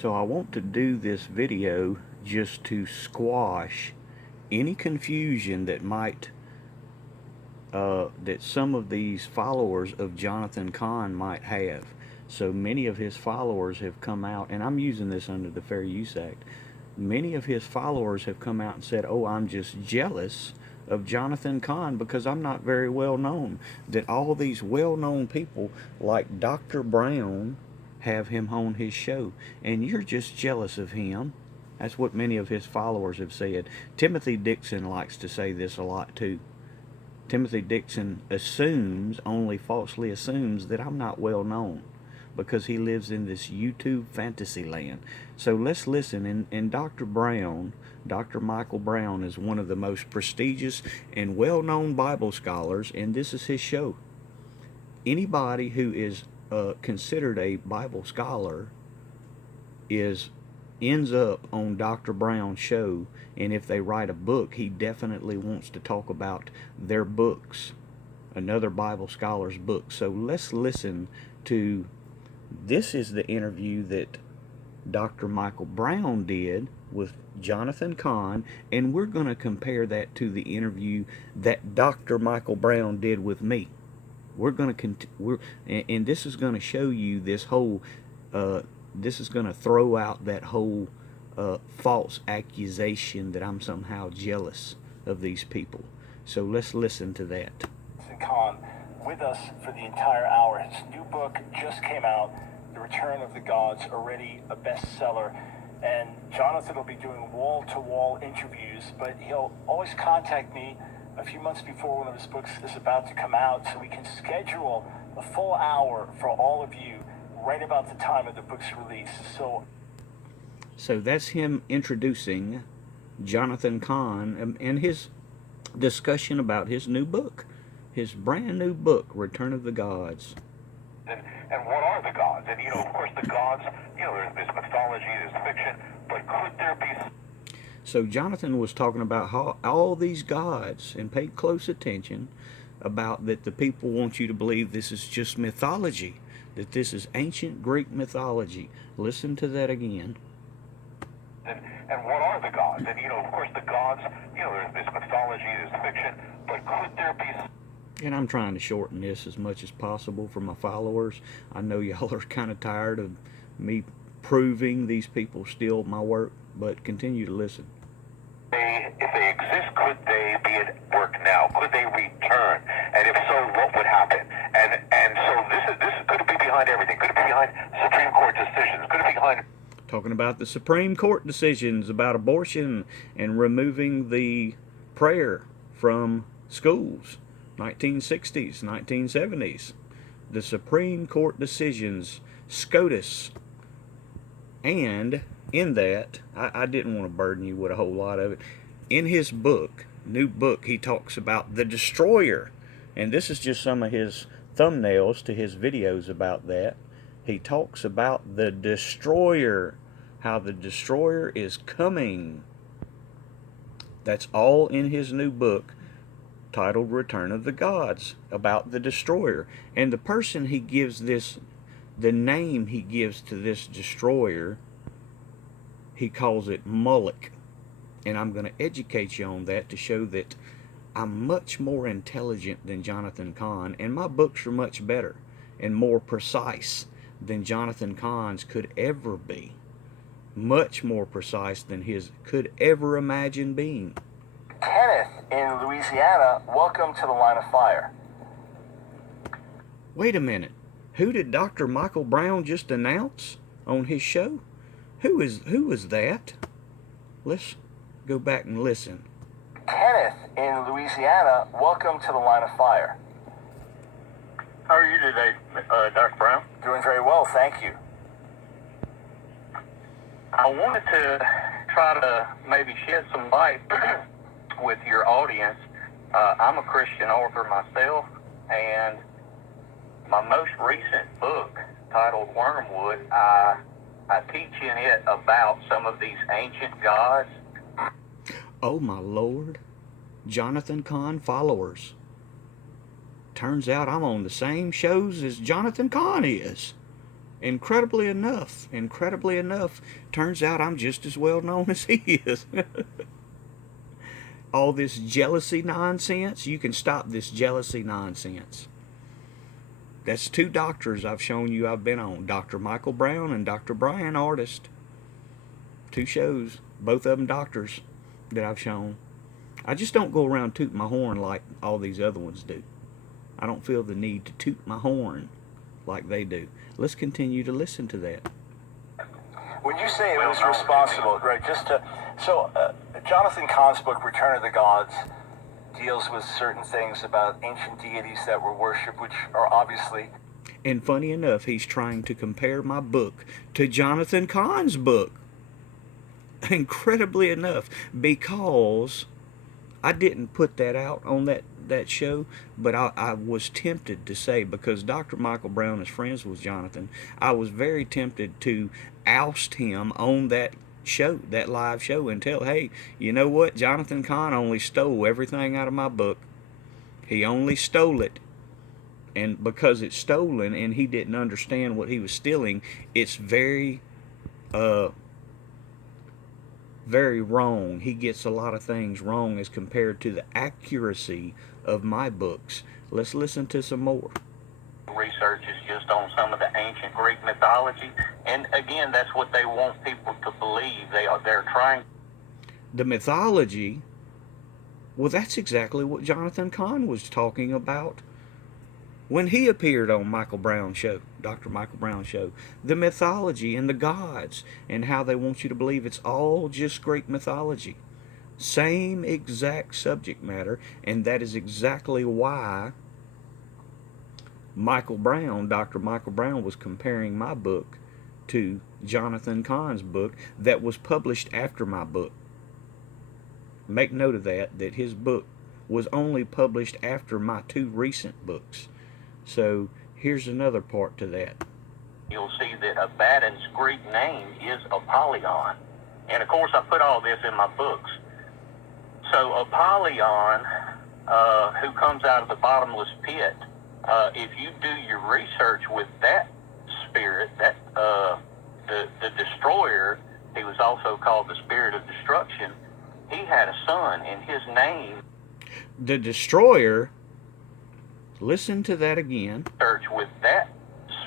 So I want to do this video just to squash any confusion that might that some of these followers of Johnathan Cahn might have. So many of his followers have come out, and I'm using this under the Fair Use Act. Many of his followers have come out and said, "Oh, I'm just jealous of Johnathan Cahn because I'm not very well known." That all these well-known people like Dr. Brown have him on his show, and you're just jealous of him. That's what many of his followers have said. Timothy Dixon likes to say this a lot too. Timothy Dixon assumes, only falsely assumes, that I'm not well known because he lives in this YouTube fantasy land. So let's listen. And Dr. Brown, Dr. Michael Brown, is one of the most prestigious and well-known Bible scholars, and this is his show. Anybody who is considered a Bible scholar ends up on Dr. Brown's show, and if they write a book, he definitely wants to talk about their books, another Bible scholar's book. So let's listen to, this is the interview that Dr. Michael Brown did with Johnathan Cahn, and we're going to compare that to the interview that Dr. Michael Brown did with me. We're going to and this is going to show you this whole this is going to throw out that whole false accusation that I'm somehow jealous of these people. So let's listen to that. Khan with us for the entire hour. His new book just came out, The Return of the Gods, already a bestseller. And Johnathan will be doing wall-to-wall interviews, but he'll always contact me a few months before one of his books is about to come out, so we can schedule a full hour for all of you right about the time of the book's release. So that's him introducing Johnathan Cahn and his discussion about his new book, his brand new book, Return of the Gods. And what are the gods? And, of course, the gods, there's mythology, there's fiction, but could there be... So Johnathan was talking about how all these gods, and paid close attention, about that the people want you to believe this is just mythology, that this is ancient Greek mythology. Listen to that again. And what are the gods? And, of course, the gods, there's mythology, there's fiction, but could there be... And I'm trying to shorten this as much as possible for my followers. I know y'all are kind of tired of me proving these people steal my work, but continue to listen. If they exist, could they be at work now? Could they return? And if so, what would happen? And so this could it be behind everything? Could it be behind Supreme Court decisions? Could it be behind... Talking about the Supreme Court decisions about abortion and removing the prayer from schools, 1960s, 1970s. The Supreme Court decisions, SCOTUS. And in that, I didn't want to burden you with a whole lot of it. In his book, new book, he talks about the destroyer. And this is just some of his thumbnails to his videos about that. He talks about the destroyer, how the destroyer is coming. That's all in his new book titled Return of the Gods, about the destroyer. And the person he gives this, the name he gives to this destroyer, he calls it Moloch. And I'm going to educate you on that to show that I'm much more intelligent than Johnathan Cahn, and my books are much better and more precise than Johnathan Cahn's could ever be. Much more precise than his could ever imagine being. Kenneth in Louisiana, welcome to the Line of Fire. Wait a minute. Who did Dr. Michael Brown just announce on his show? Who was that? Let's go back and listen. Kenneth in Louisiana, welcome to the Line of Fire. How are you today, Dr. Brown? Doing very well, thank you. I wanted to try to maybe shed some light with your audience. I'm a Christian author myself, and my most recent book, titled Wormwood, I teach in it about some of these ancient gods. Oh my Lord, Johnathan Cahn followers. Turns out I'm on the same shows as Johnathan Cahn is. Incredibly enough, turns out I'm just as well known as he is. All this jealousy nonsense, you can stop this jealousy nonsense. That's 2 doctors I've shown you I've been on. Dr. Michael Brown and Dr. Brian Artist. 2 shows, both of them doctors that I've shown. I just don't go around tooting my horn like all these other ones do. I don't feel the need to toot my horn like they do. Let's continue to listen to that. When you say it was responsible, right, Johnathan CAHNS' book, Return of the Gods, deals with certain things about ancient deities that were worshipped, which are obviously... And funny enough, he's trying to compare my book to Johnathan CAHNS' book. Incredibly enough, because I didn't put that out on that show, but I was tempted to say, because Dr. Michael Brown is friends with Johnathan, I was very tempted to oust him on that show, that live show, and tell, hey, you know what, Johnathan Cahn only stole everything out of my book. He only stole it, and because it's stolen and he didn't understand what he was stealing, it's very wrong. He gets a lot of things wrong as compared to the accuracy of my books. Let's listen to some more. Research is just on some of the ancient Greek mythology, and again, that's what they want people to believe. They're trying. The mythology, well, that's exactly what Johnathan Cahn was talking about when he appeared on Michael Brown's show, Dr. Michael Brown's show. The mythology and the gods, and how they want you to believe it's all just Greek mythology. Same exact subject matter, and that is exactly why Dr. Michael Brown was comparing my book to Johnathan Cahn's book that was published after my book. Make note of that his book was only published after my 2 recent books. So here's another part to that. You'll see that Abaddon's Greek name is Apollyon. And of course I put all this in my books. So Apollyon, who comes out of the bottomless pit, if you do your research with that spirit, the destroyer, he was also called the spirit of destruction, he had a son, and his name... The destroyer, listen to that again. Search with that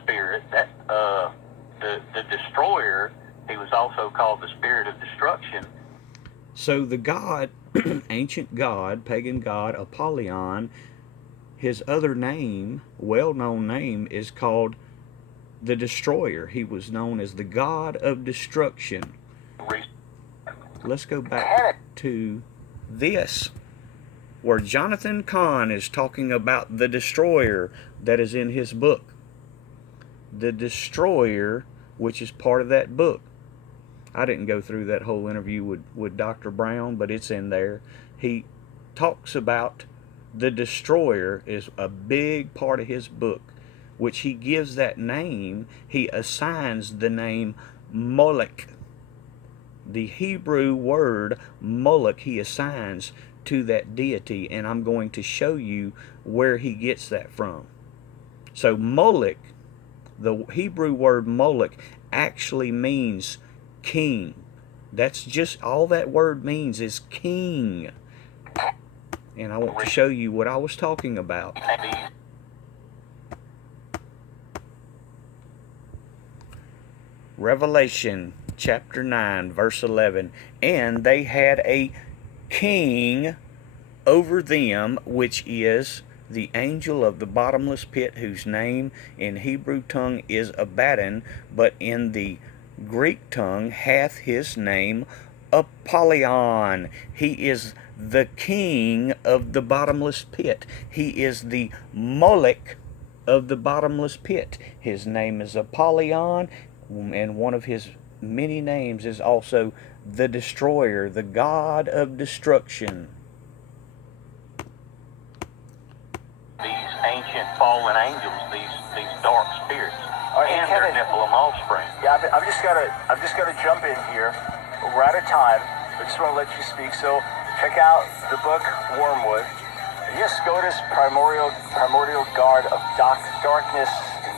spirit, the destroyer, he was also called the spirit of destruction. So the god, ancient god, pagan god, Apollyon, his other name, well-known name, is called the Destroyer. He was known as the God of Destruction. Let's go back to this, where Johnathan Cahn is talking about the Destroyer that is in his book. The Destroyer, which is part of that book. I didn't go through that whole interview with Dr. Brown, but it's in there. He talks about the Destroyer is a big part of his book, which he gives that name. He assigns the name Moloch. The Hebrew word Moloch he assigns to that deity, and I'm going to show you where he gets that from. So Moloch, the Hebrew word Moloch, actually means king. That's just all that word means, is king. And I want to show you what I was talking about. Revelation chapter 9 verse 11. And they had a king over them, which is the angel of the bottomless pit, whose name in Hebrew tongue is Abaddon, but in the Greek tongue hath his name Apollyon. He is the king of the bottomless pit. He is the Moloch of the bottomless pit. His name is Apollyon, and one of his many names is also the Destroyer, the God of Destruction. These ancient fallen angels, these dark spirits, and their Nephilim offspring. Yeah, I've just got to jump in here. We're out of time. I just want to let you speak. So check out the book Wormwood. Yes, SCOTUS, Primordial Guard of Darkness,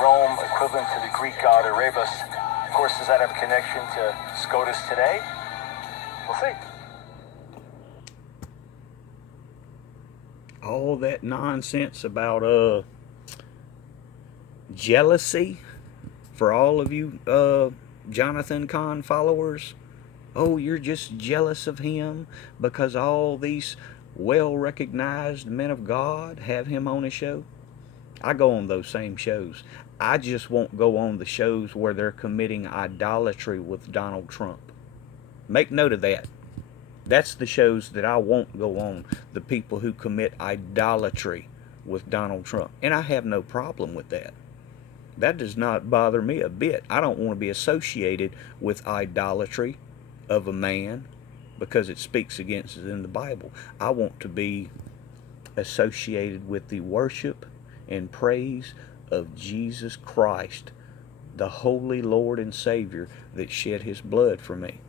Rome, equivalent to the Greek god Erebus. Of course, does that have a connection to SCOTUS today? We'll see. All that nonsense about jealousy for all of you Johnathan Kahn followers. Oh, you're just jealous of him because all these well-recognized men of God have him on a show. I go on those same shows. I just won't go on the shows where they're committing idolatry with Donald Trump. Make note of that. That's the shows that I won't go on. The people who commit idolatry with Donald Trump. And I have no problem with that. That does not bother me a bit. I don't want to be associated with idolatry of a man because it speaks against it in the Bible. I want to be associated with the worship and praise of Jesus Christ, the holy Lord and Savior that shed his blood for me.